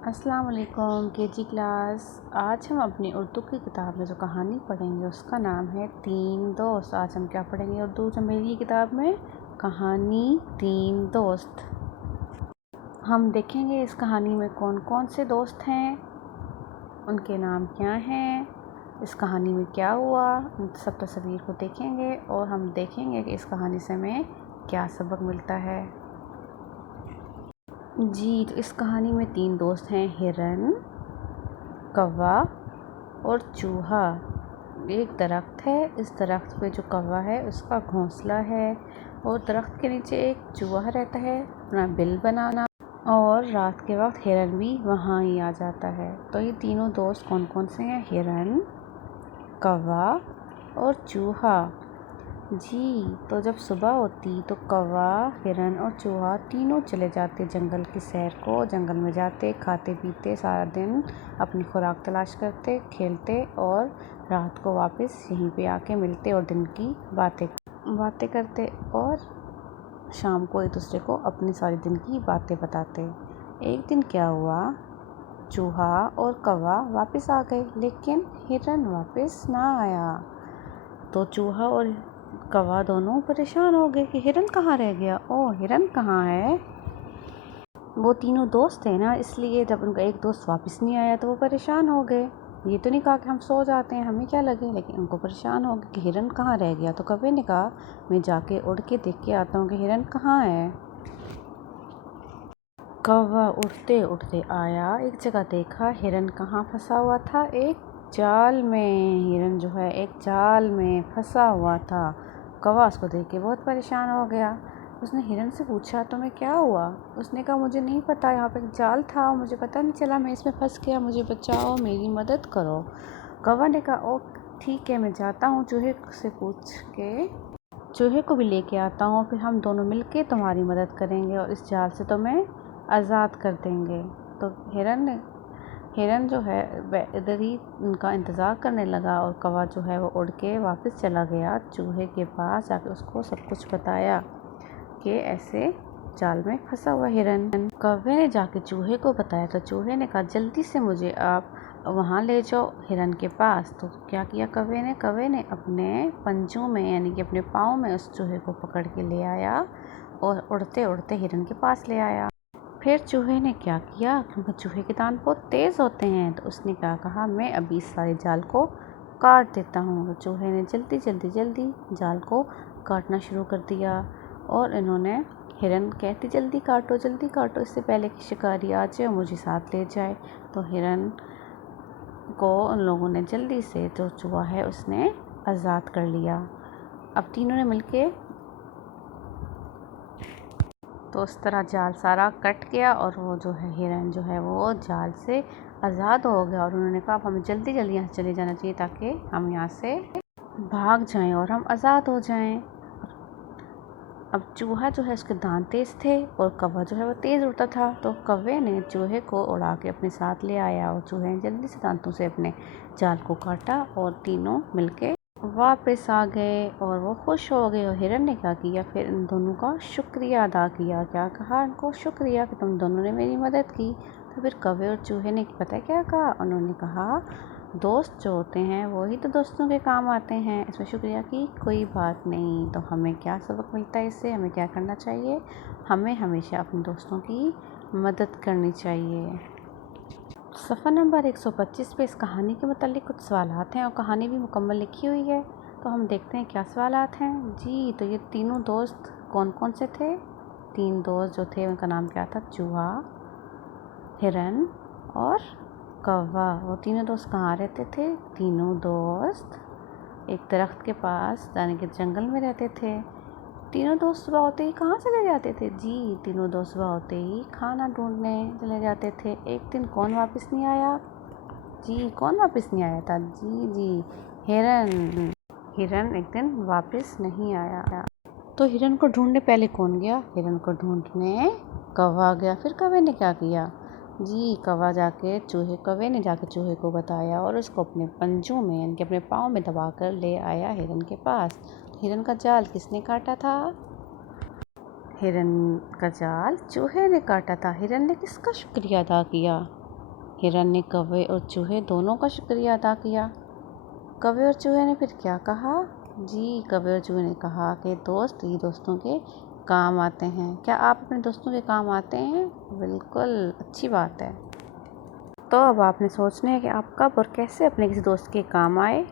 अस्सलाम वालेकुम KG class. आज हम अपनी उर्दू की किताब में जो कहानी पढ़ेंगे उसका नाम है तीन दोस्त। आज हम क्या पढ़ेंगे उर्दू मेरी की किताब में? कहानी तीन दोस्त। हम देखेंगे इस कहानी में कौन कौन से दोस्त हैं, उनके नाम क्या हैं, इस कहानी में क्या हुआ, उन सब तस्वीर को देखेंगे और हम देखेंगे कि इस कहानी से हमें क्या सबक मिलता है। जी, तो इस कहानी में तीन दोस्त हैं, हिरन, कौवा और चूहा। एक दरख्त है, इस दरख्त पे जो कौवा है उसका घोंसला है और दरख्त के नीचे एक चूहा रहता है अपना बिल बनाना, और रात के वक्त हिरन भी वहाँ ही आ जाता है। तो ये तीनों दोस्त कौन कौन से हैं? हिरन, कौवा और चूहा। जी, तो जब सुबह होती तो कौवा, हिरन और चूहा तीनों चले जाते जंगल की सैर को। जंगल में जाते, खाते पीते, सारा दिन अपनी खुराक तलाश करते, खेलते और रात को वापस यहीं पे आके मिलते और दिन की बातें करते और शाम को एक दूसरे को अपनी सारी दिन की बातें बताते। एक दिन क्या हुआ, चूहा और कौवा वापस आ गए लेकिन हिरन वापस ना आया। तो चूहा और कौवा दोनों परेशान हो गए कि हिरन कहाँ रह गया, ओ हिरन कहाँ है। वो तीनों दोस्त थे ना, इसलिए जब उनका एक दोस्त वापस नहीं आया तो वो परेशान हो गए। ये तो नहीं कहा कि हम सो जाते हैं, हमें क्या लगे, लेकिन उनको परेशान हो गए कि हिरन कहाँ रह गया। तो कौवे ने कहा मैं जाके उड़ के देख के आता हूँ कि हिरन कहाँ है। कौवा उड़ते उड़ते आया, एक जगह देखा हिरन कहाँ फंसा हुआ था, एक जाल में। हिरन जो है एक जाल में फंसा हुआ था। कौवा उसको देख के बहुत परेशान हो गया। उसने हिरन से पूछा तुम्हें क्या हुआ? उसने कहा मुझे नहीं पता, यहाँ पे एक जाल था, मुझे पता नहीं चला, मैं इसमें फंस गया, मुझे बचाओ, मेरी मदद करो। कौवा ने कहा ओ ठीक है, मैं जाता हूँ, चूहे से पूछ के चूहे को भी लेके आता हूँ, फिर हम दोनों मिलके तुम्हारी मदद करेंगे और इस जाल से तुम्हें आज़ाद कर देंगे। तो हिरन जो है इधर ही उनका इंतज़ार करने लगा और कौवा जो है वो उड़ के वापस चला गया चूहे के पास, जाके उसको सब कुछ बताया कि ऐसे जाल में फंसा हुआ हिरन। कौवे ने जाके चूहे को बताया तो चूहे ने कहा जल्दी से मुझे आप वहाँ ले जाओ हिरन के पास। तो क्या किया कौवे ने अपने पंजों में यानी कि अपने पाँव में उस चूहे को पकड़ के ले आया और उड़ते उड़ते हिरन के पास ले आया। फिर चूहे ने क्या किया, क्योंकि चूहे के दांत बहुत तेज़ होते हैं, तो उसने क्या कहा मैं अभी इस सारे जाल को काट देता हूँ। तो चूहे ने जल्दी जाल को काटना शुरू कर दिया और इन्होंने हिरन कहती जल्दी काटो इससे पहले कि शिकारी आ जाए और मुझे साथ ले जाए। तो हिरन को उन लोगों ने जल्दी से जो चूहा है उसने आज़ाद कर लिया। अब तीनों ने मिलके तो उस तरह जाल सारा कट गया और वो जो है हिरन जो है वो जाल से आज़ाद हो गया। और उन्होंने कहा अब हमें जल्दी यहाँ से चले जाना चाहिए ताकि हम यहाँ से भाग जाएं और हम आज़ाद हो जाएं। अब चूहा जो है उसके दांत तेज़ थे और कौवा जो है वो तेज़ उड़ता था। तो कौवे ने चूहे को उड़ा के अपने साथ ले आया और चूहे ने जल्दी से दांतों से अपने जाल को काटा और तीनों मिलके वापस आ गए और वो खुश हो गए। और हिरन ने क्या किया, फिर इन दोनों का शुक्रिया अदा किया। क्या कहा इनको? शुक्रिया कि तुम दोनों ने मेरी मदद की। तो फिर कौवे और चूहे ने पता है क्या कहा? उन्होंने कहा दोस्त जो होते हैं वही तो दोस्तों के काम आते हैं, इसमें शुक्रिया की कोई बात नहीं। तो हमें क्या सबक मिलता है इससे? हमें क्या करना चाहिए? हमें हमेशा अपने दोस्तों की मदद करनी चाहिए। सफ़र नंबर 125 पे इस कहानी के मतलब कुछ सवालात हैं और कहानी भी मुकम्मल लिखी हुई है। तो हम देखते हैं क्या सवालात हैं। जी, तो ये तीनों दोस्त कौन कौन से थे? तीन दोस्त जो थे उनका नाम क्या था? चूहा, हिरन और कौवा। वो तीनों दोस्त कहाँ रहते थे? तीनों दोस्त एक दरख्त के पास यानी कि जंगल में रहते थे। तीनों दोस्त सुबह होते ही कहाँ चले जाते थे? जी, तीनों दोस्त सुबह होते ही खाना ढूंढने चले जाते थे। एक दिन कौन वापस नहीं आया? जी, कौन वापस नहीं आया था? जी, हिरन। हिरन एक दिन वापस नहीं आया। तो हिरन को ढूंढने पहले कौन गया? हिरन को ढूंढने कौवा गया। फिर कौवे ने क्या किया? जी, कौवे ने जाके चूहे को बताया और उसको अपने पंजों में यानी कि अपने पाँव में दबाकर ले आया हिरन के पास। हिरन का जाल किसने काटा था? हिरन का जाल चूहे ने काटा था। हिरन ने किसका शुक्रिया अदा किया? हिरन ने कौवे और चूहे दोनों का शुक्रिया अदा किया। कौवे और चूहे ने फिर क्या कहा? जी, कौवे और चूहे ने कहा कि दोस्त ही दोस्तों के काम आते हैं। क्या आप अपने दोस्तों के काम आते हैं? बिल्कुल, अच्छी बात है। तो अब आपने सोचना है कि आप कब और कैसे अपने किसी दोस्त के काम आए।